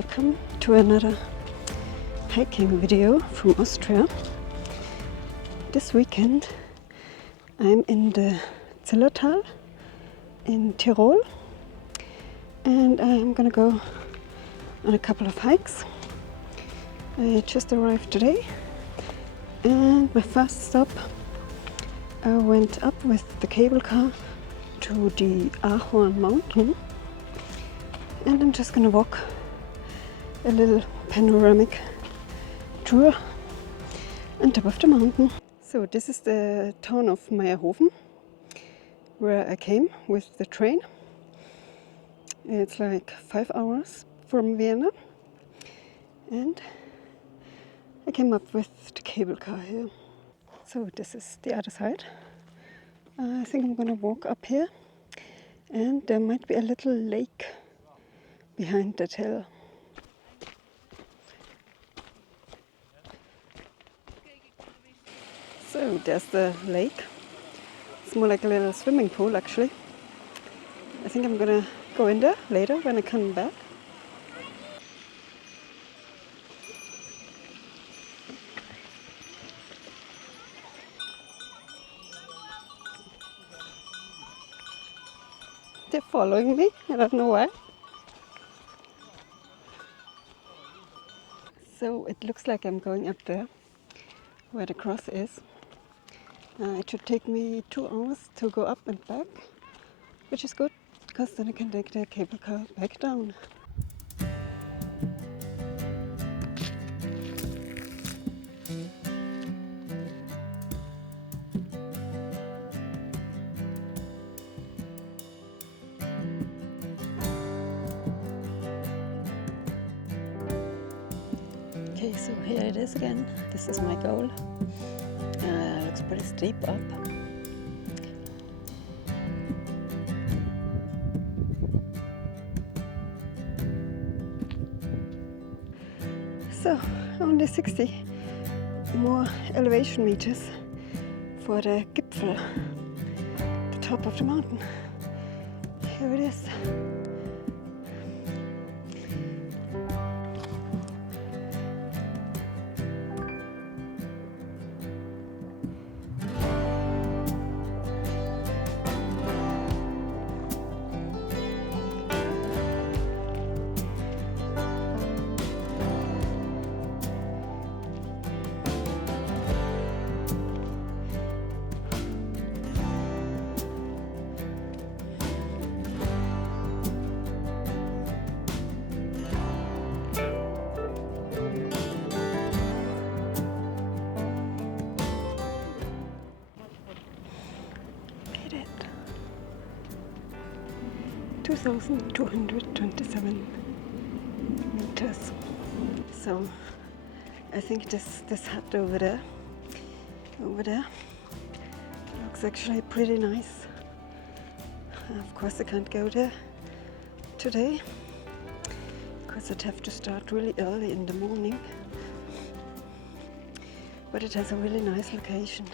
welcome to another hiking video from Austria. This weekend I'm in the Zillertal in Tyrol and I'm gonna go on a couple of hikes. I just arrived today and my first stop I went up with the cable car to the Ahorn mountain, and I'm just gonna walk a little panoramic tour on top of the mountain. So this is the town of Meierhofen, where I came with the train. It's like 5 hours from Vienna, and I came up with the cable car here. So this is the other side. I think I'm gonna walk up here, and there might be a little lake behind that hill. So there's the lake. It's more like a little swimming pool actually. I think I'm gonna go in there later when I come back. They're following me, I don't know why. So it looks like I'm going up there where the cross is. It should take me 2 hours to go up and back, which is good because then I can take the cable car back down. Okay, so here it is again. This is my goal. Looks pretty steep up. So, only 60 more elevation meters for the Gipfel, the top of the mountain. Here it is. Made it. 2,227 meters. So I think this hut over there looks actually pretty nice. Of course I can't go there today because I'd have to start really early in the morning, but it has a really nice location.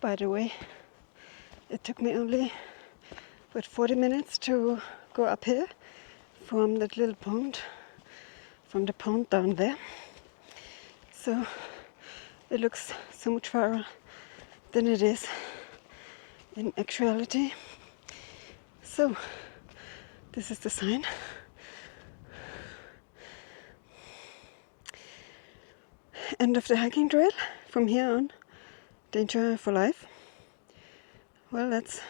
By the way, it took me only 40 minutes to go up here from that little pond, from the pond down there. So it looks so much farther than it is in actuality. So this is the sign. End of the hiking trail. From here on, danger for life. Well, let's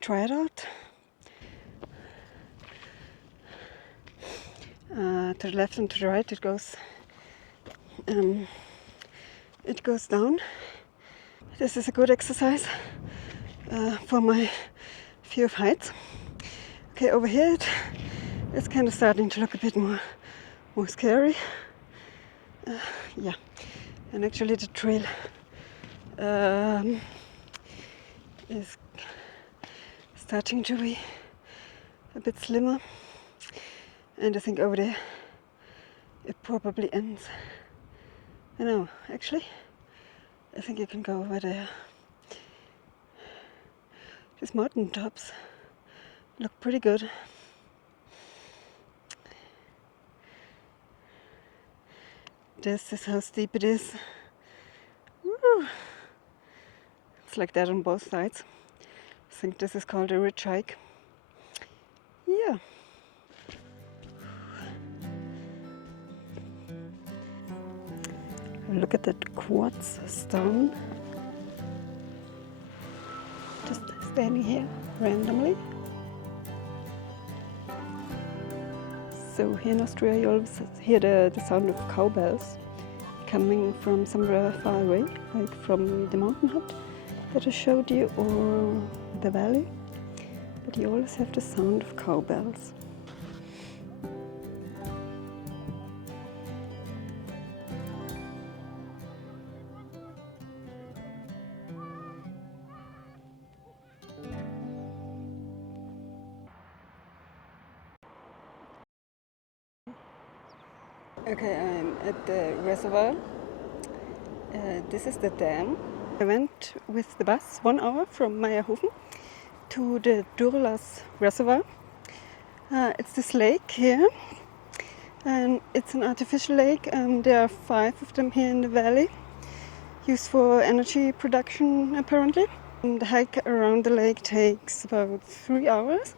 try it out. To the left and to the right it goes down. This is a good exercise for my fear of heights. Okay, over here it's kind of starting to look a bit more scary. Yeah, and actually the trail is starting to be a bit slimmer, and I think over there it probably ends. I know, actually, I think you can go over there. These mountain tops look pretty good. This is how steep it is. Woo. It's like that on both sides. I think this is called a ridge hike. Yeah. Look at that quartz stone. Just standing here randomly. So here in Austria you always hear the sound of cowbells coming from somewhere far away, like from the mountain hut that I showed you or the valley. But you always have the sound of cowbells. Okay, I'm at the reservoir. This is the dam. I went with the bus 1 hour from Meierhofen to the Durlaßstausee reservoir. It's this lake here, and it's an artificial lake. There are 5 of them here in the valley, used for energy production apparently. And the hike around the lake takes about 3 hours.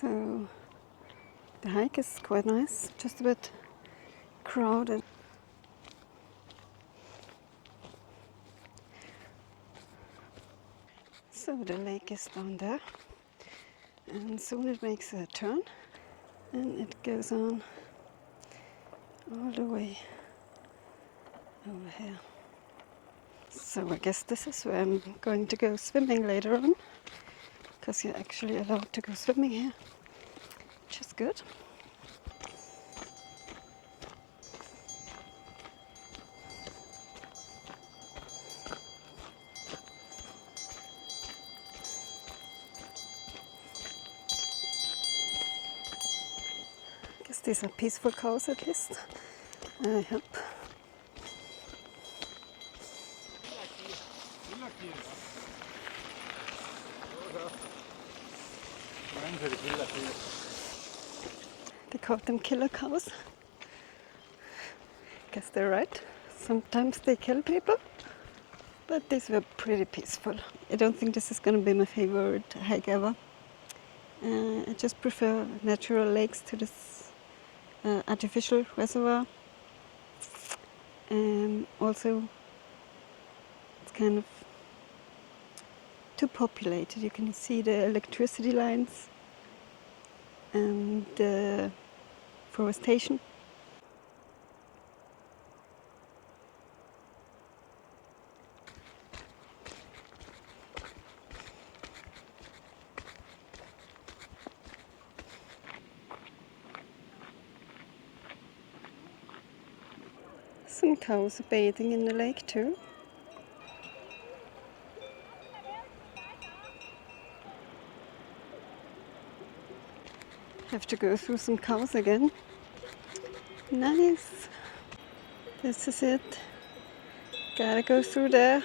So the hike is quite nice, just a bit crowded. So the lake is down there, and soon it makes a turn and it goes on all the way over here. So I guess this is where I'm going to go swimming later on, because you're actually allowed to go swimming here, which is good. I guess these are peaceful cows at least. I hope. They call them killer cows. Guess they're right. Sometimes they kill people, but these were pretty peaceful. I don't think this is going to be my favorite hike ever. I just prefer natural lakes to this artificial reservoir. Also, it's kind of too populated. You can see the electricity lines and the forestation. Some cows are bathing in the lake too. Have to go through some cows again. Nice. This is it. Gotta go through there.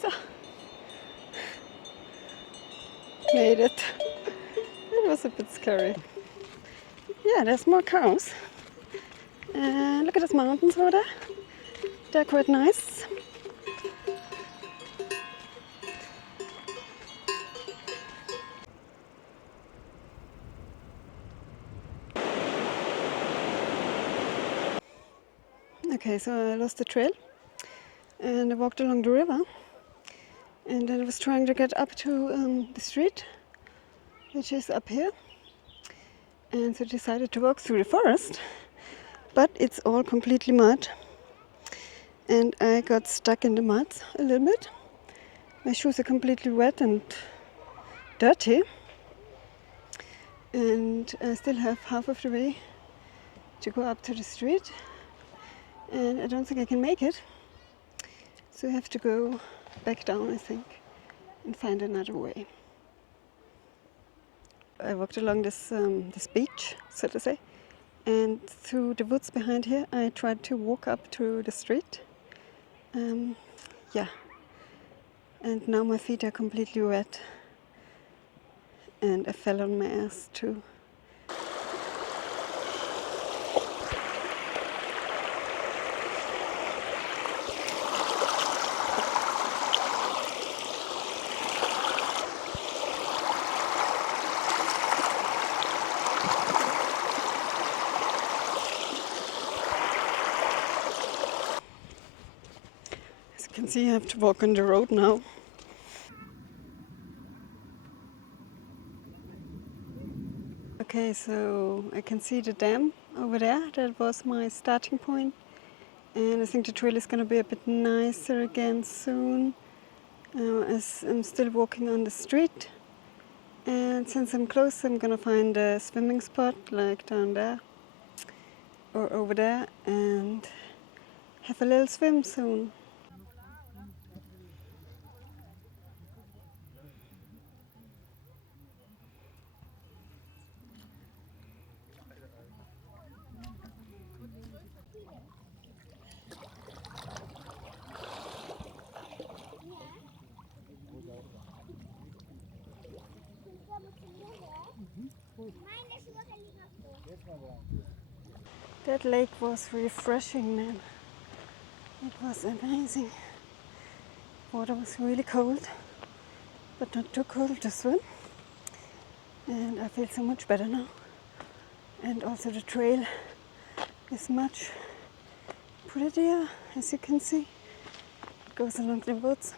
So, made it. It was a bit scary. Yeah, there's more cows. And look at those mountains over there. They're quite nice. Okay, so I lost the trail and I walked along the river, and then I was trying to get up to the street, which is up here, and so decided to walk through the forest. but it's all completely mud, and I got stuck in the mud a little bit. My shoes are completely wet and dirty, and I still have half of the way to go up to the street, and I don't think I can make it, so I have to go back down, I think, and find another way. I walked along this beach, so to say, and through the woods behind here I tried to walk up to the street. Yeah, and now my feet are completely wet, and I fell on my ass too. As you can see, I have to walk on the road now. Okay, so I can see the dam over there. That was my starting point. And I think the trail is going to be a bit nicer again soon, as I'm still walking on the street. And since I'm close, I'm going to find a swimming spot like down there or over there and have a little swim soon. That lake was refreshing, man. It was amazing. Water was really cold, but not too cold to swim. And I feel so much better now. And also the trail is much prettier, as you can see. It goes along the woods.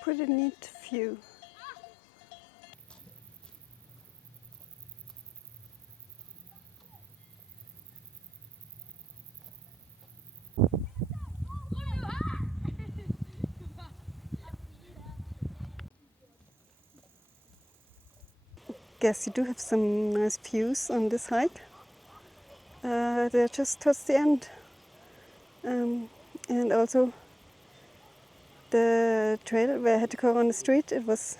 Pretty neat view. Guess you do have some nice views on this hike. They're just towards the end. And also the trail where I had to go on the street, it was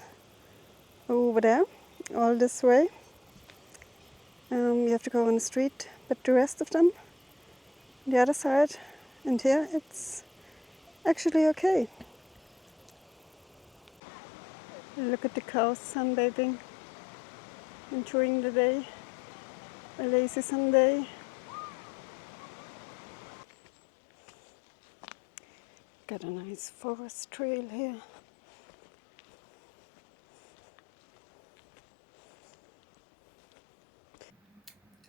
over there, all this way. You have to go on the street, but the rest of them, the other side, and here it's actually okay. Look at the cows sunbathing, enjoying the day, a lazy Sunday. Got a nice forest trail here.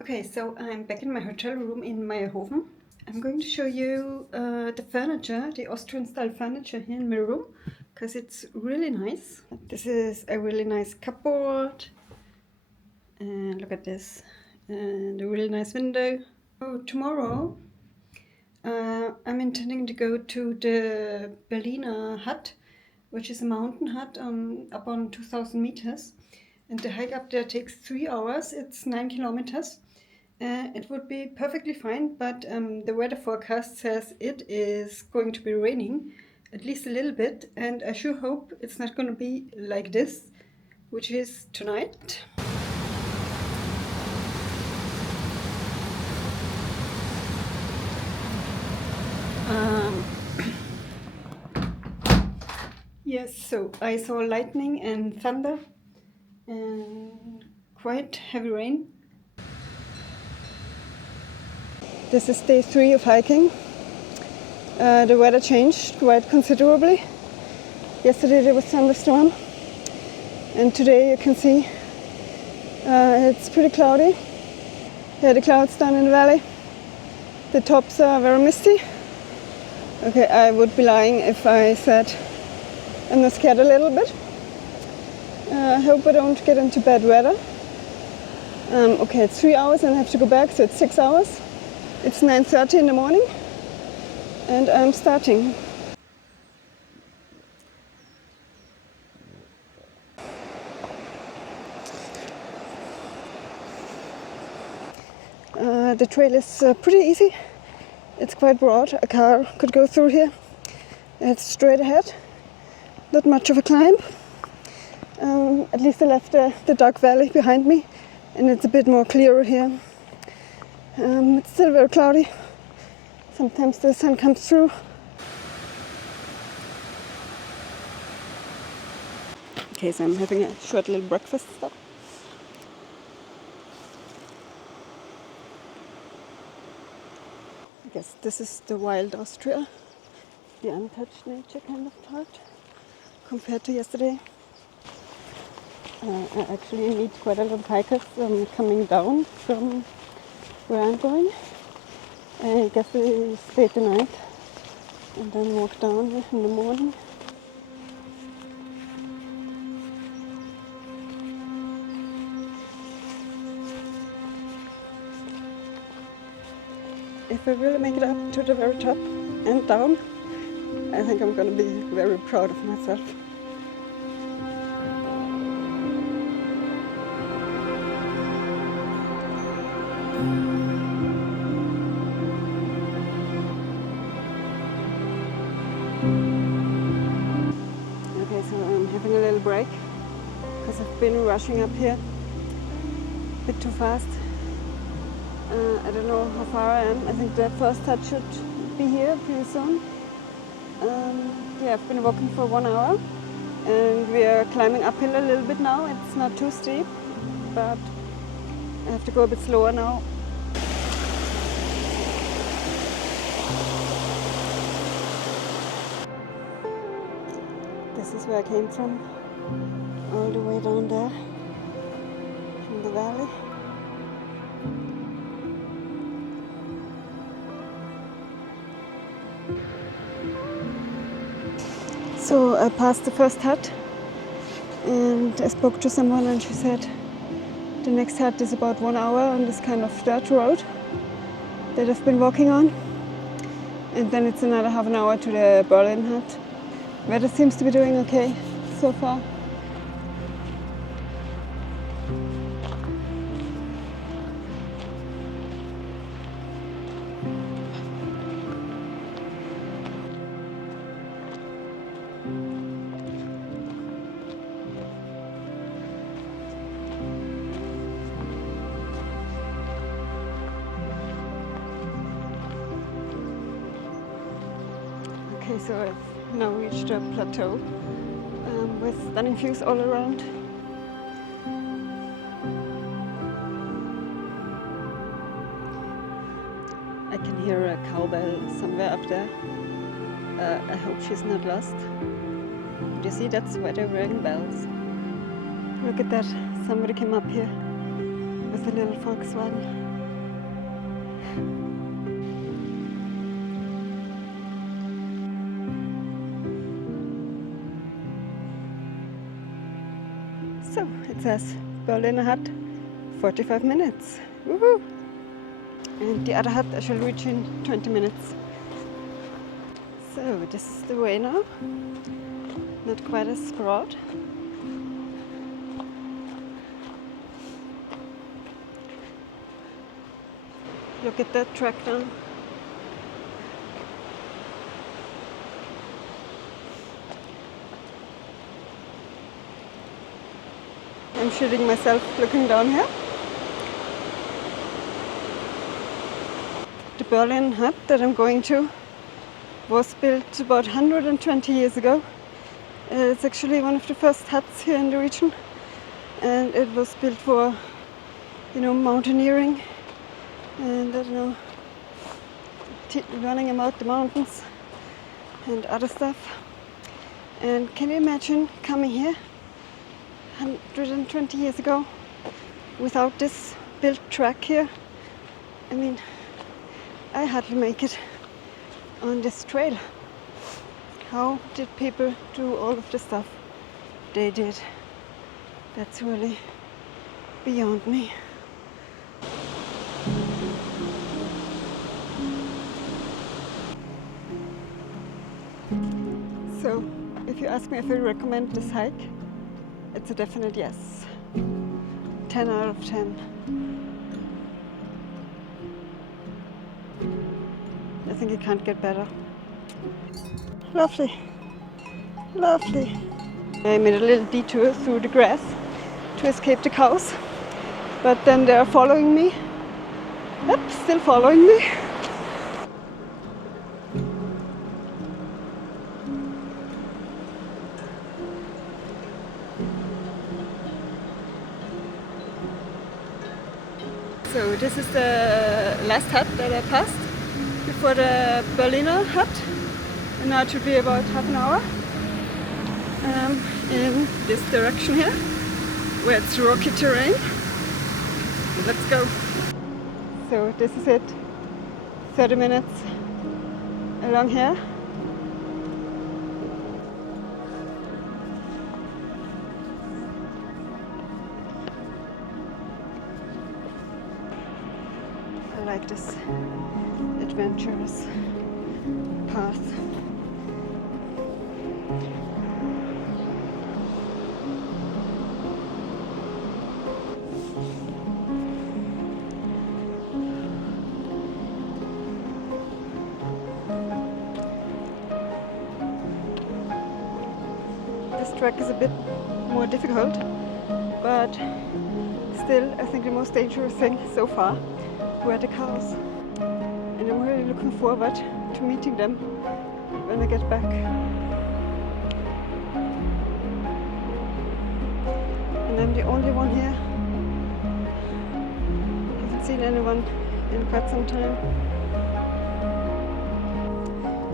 Okay, so I'm back in my hotel room in Meierhofen. I'm going to show you the furniture, the Austrian style furniture here in my room, because it's really nice. This is a really nice cupboard, and look at this, and a really nice window. So tomorrow I'm intending to go to the Berliner hut, which is a mountain hut up on 2,000 meters, and the hike up there takes 3 hours. It's 9 kilometers. It would be perfectly fine, but the weather forecast says it is going to be raining, at least a little bit, and I sure hope it's not going to be like this, which is tonight. Yes, so I saw lightning and thunder and quite heavy rain. This is day 3 of hiking. The weather changed quite considerably. Yesterday there was a thunderstorm, and today you can see it's pretty cloudy. Here the clouds down in the valley. The tops are very misty. Okay, I would be lying if I said I'm not scared a little bit. I hope I don't get into bad weather. Okay, it's 3 hours and I have to go back, so it's 6 hours. It's 9:30 in the morning and I'm starting. The trail is pretty easy. It's quite broad. A car could go through here. It's straight ahead. Not much of a climb. At least I left the dark valley behind me, and it's a bit more clearer here. It's still very cloudy. Sometimes the sun comes through. Okay, so I'm having a short little breakfast stop. I guess this is the wild Austria, the untouched nature kind of part compared to yesterday. I actually meet quite a lot of hikers coming down from where I'm going. I guess we stay the night and then walk down in the morning. If I really make it up to the very top and down, I think I'm going to be very proud of myself. Okay, so I'm having a little break because I've been rushing up here a bit too fast. I don't know how far I am. I think the first hut should be here pretty soon. Yeah, I've been walking for 1 hour and we are climbing uphill a little bit now. It's not too steep, but I have to go a bit slower now. This is where I came from, all the way down there from the valley. So I passed the first hut and I spoke to someone and she said the next hut is about 1 hour on this kind of dirt road that I've been walking on, and then it's another half an hour to the Berlin hut. Weather seems to be doing okay so far. Okay, so I've now reached a plateau with stunning views all around. I can hear a cowbell somewhere up there. I hope she's not lost. Do you see, that's why they're ringing bells. Look at that, somebody came up here with a little Volkswagen. So it says Berliner hut, 45 minutes. Woohoo! And the other hut I shall reach in 20 minutes. So this is the way now. Not quite as broad. Look at that track down. I'm shooting myself looking down here. The Berlin hut that I'm going to was built about 120 years ago. It's actually one of the first huts here in the region, and it was built for, mountaineering and running about the mountains and other stuff. And can you imagine coming here 120 years ago without this built track here? I mean, I hardly make it on this trail. How did people do all of the stuff they did? That's really beyond me. So, if you ask me if I recommend this hike, it's a definite yes. 10 out of 10. I think it can't get better. Lovely, lovely. I made a little detour through the grass to escape the cows, but then they're following me. Yep, still following me. So this is the last hut that I passed before the Berliner hut, and now it should be about half an hour in this direction here, where it's rocky terrain. Let's go. So this is it, 30 minutes along here. I like this adventurous path. This track is a bit more difficult, but still I think the most dangerous thing so far were the cows. And I'm really looking forward to meeting them when I get back. And I'm the only one here. Haven't seen anyone in quite some time.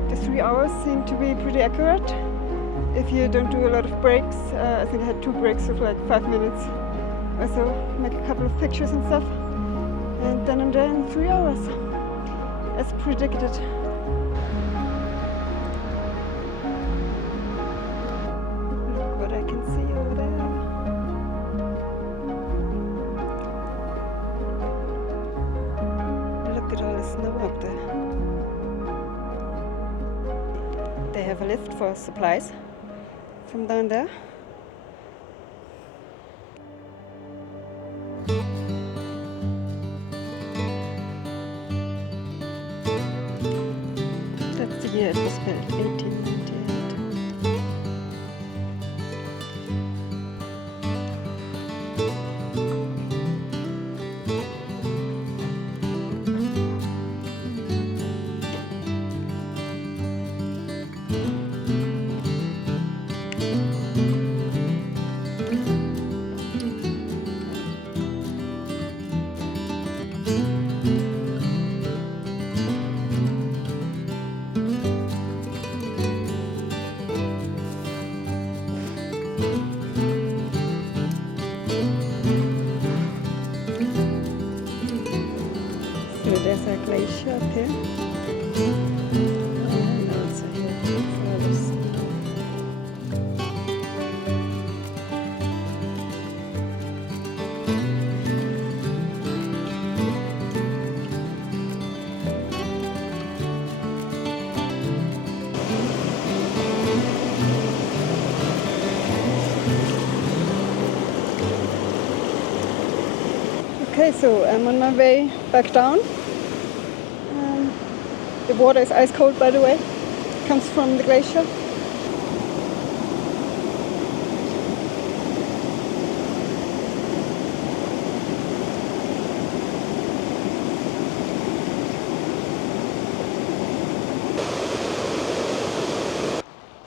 The 3 hours seem to be pretty accurate if you don't do a lot of breaks. I think I had 2 breaks of like 5 minutes or so, make a couple of pictures and stuff, and then I'm there in 3 hours, as predicted. Look what I can see over there. Look at all the snow up there. They have a lift for supplies from down there. That's the year it was built, 1898. So there's a glacier up here, and also here further snow. Okay, so I'm on my way back down. The water is ice cold, by the way. It comes from the glacier.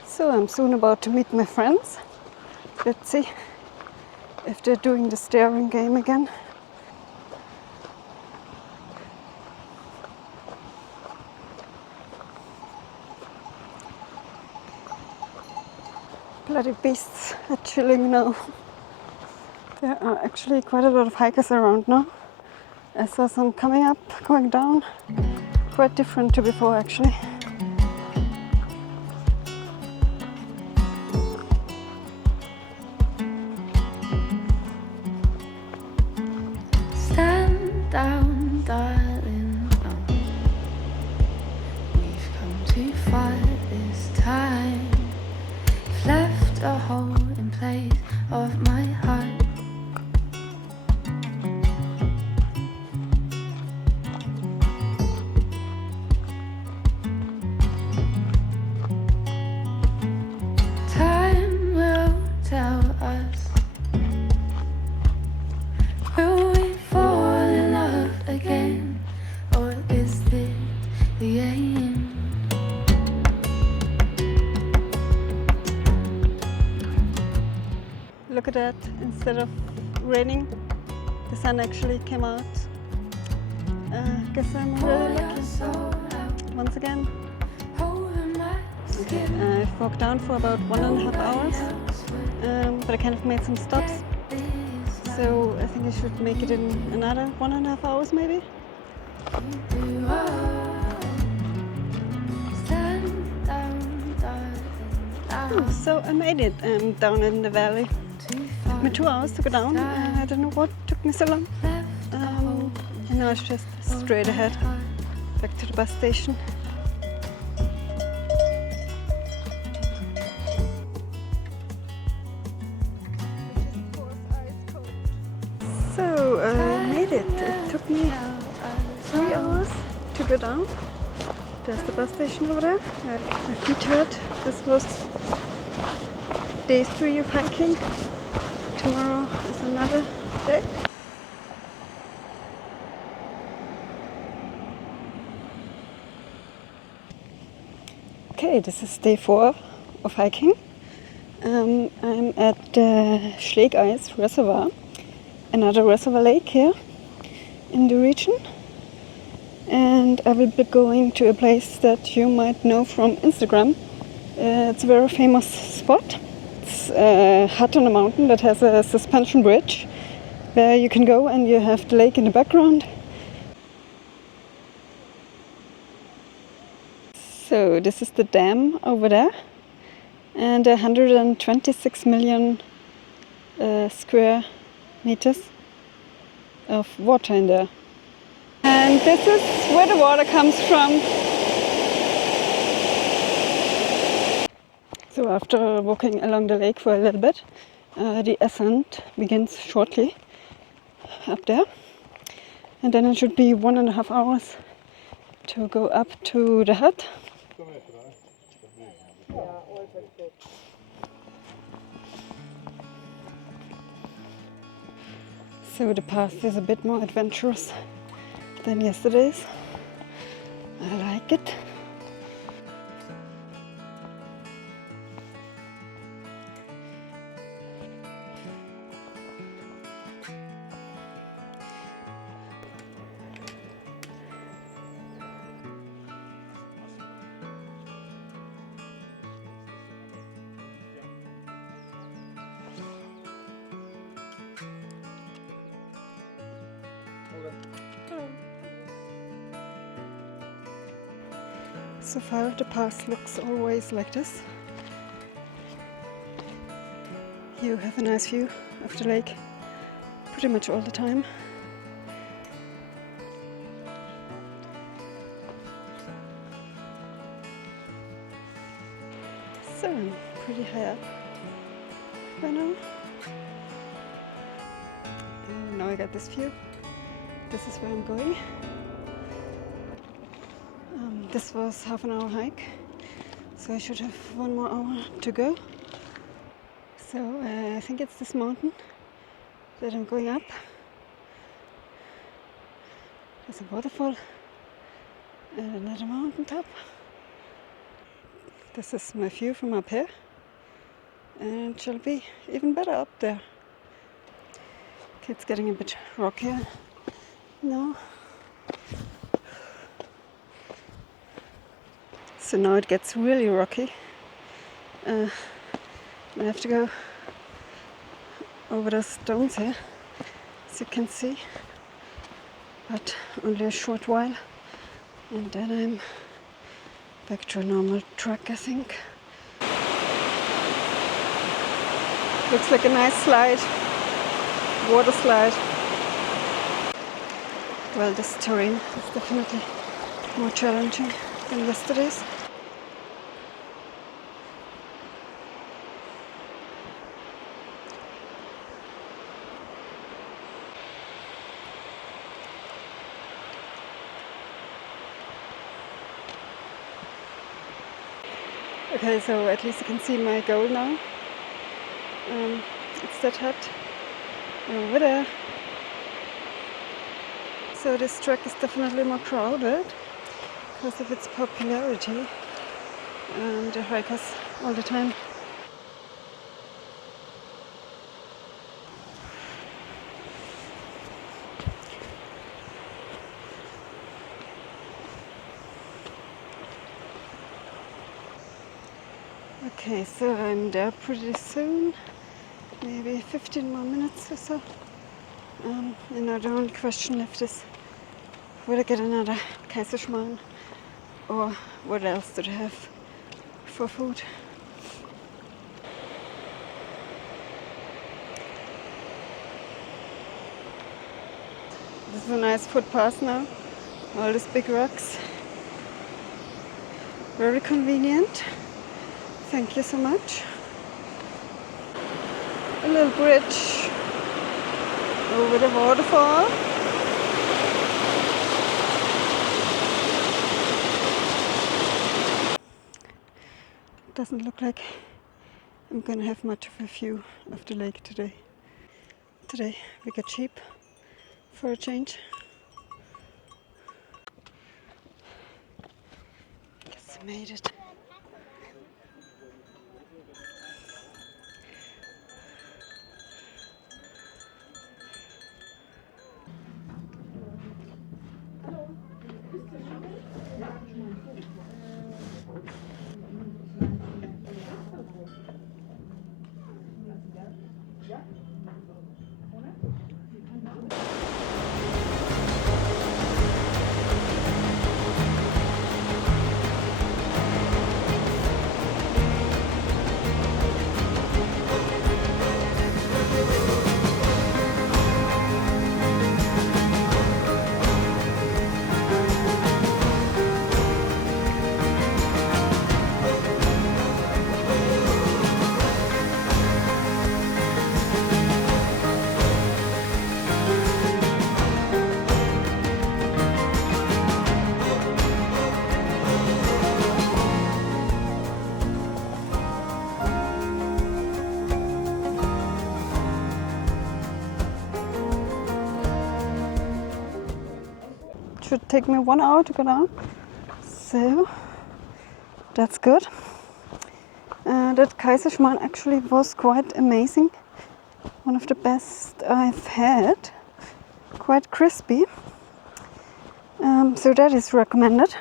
So I'm soon about to meet my friends. Let's see if they're doing the staring game again. bloody beasts are chilling now. There are actually quite a lot of hikers around now. I saw some coming up, going down. Quite different to before actually. Stand down, darling. Oh. We've come too far this time. You've left a hole in place of my heart. Time will tell us. Will we fall in love again, or is this the end? Look at that, instead of raining, the sun actually came out. Guess I'm really lucky once again. Okay, I've walked down for about 1.5 hours, but I kind of made some stops. So I think I should make it in another 1.5 hours maybe. Oh, so I made it down in the valley. Took me 2 hours to go down. I don't know what took me so long. And now it's just straight ahead, back to the bus station. So I made it. It took me 3 hours to go down. There's the bus station over there. My feet hurt. This was day 3 of hiking. Tomorrow is another day. Okay, this is day 4 of hiking. I'm at the Schlägeis reservoir, another reservoir lake here in the region. And I will be going to a place that you might know from Instagram. It's a very famous spot. It's a hut on a mountain that has a suspension bridge where you can go and you have the lake in the background. So this is the dam over there, and 126 million square meters of water in there. And this is where the water comes from. So after walking along the lake for a little bit, the ascent begins shortly up there. And then it should be 1.5 hours to go up to the hut. So the path is a bit more adventurous than yesterday's. I like it. So far the path looks always like this. You have a nice view of the lake pretty much all the time. So I'm pretty high up by now. And now I got this view. This is where I'm going. This was half-an hour hike, so I should have 1 more hour to go. So I think it's this mountain that I'm going up. There's a waterfall and another mountain top. This is my view from up here, and it shall be even better up there. Okay, it's getting a bit rockier now. So now it gets really rocky. I have to go over those stones here, as you can see, but only a short while, and then I'm back to a normal track, I think. Looks like a nice slide, water slide. Well, this terrain is definitely more challenging than yesterday's. Okay, so at least you can see my goal now. It's that hut over there. So this track is definitely more crowded because of its popularity. The hikers all the time. Okay, so I'm there pretty soon, maybe 15 more minutes or so. And the only question left is, will I get another Kaiserschmarrn, or what else do they have for food? This is a nice footpath now, all these big rocks. Very convenient. Thank you so much. A little bridge over the waterfall. Doesn't look like I'm gonna have much of a view of the lake today. Today we got sheep for a change. Guess I made it. Should take me 1 hour to go down, so that's good. That Kaiserschmarrn actually was quite amazing, one of the best I've had, quite crispy, so that is recommended.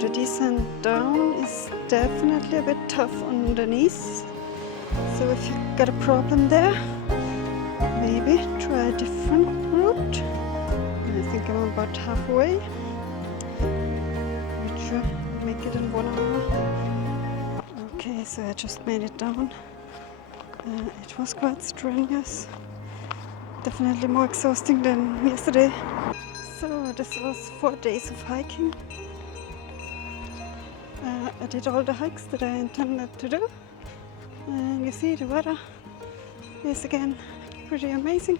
The descent down is definitely a bit tough on the knees, so if you got a problem there, maybe try a different route. I think I'm about halfway. We should make it in 1 hour. Okay, so I just made it down. It was quite strenuous, definitely more exhausting than yesterday. So this was 4 days of hiking. I did all the hikes that I intended to do, and you see the weather is again pretty amazing.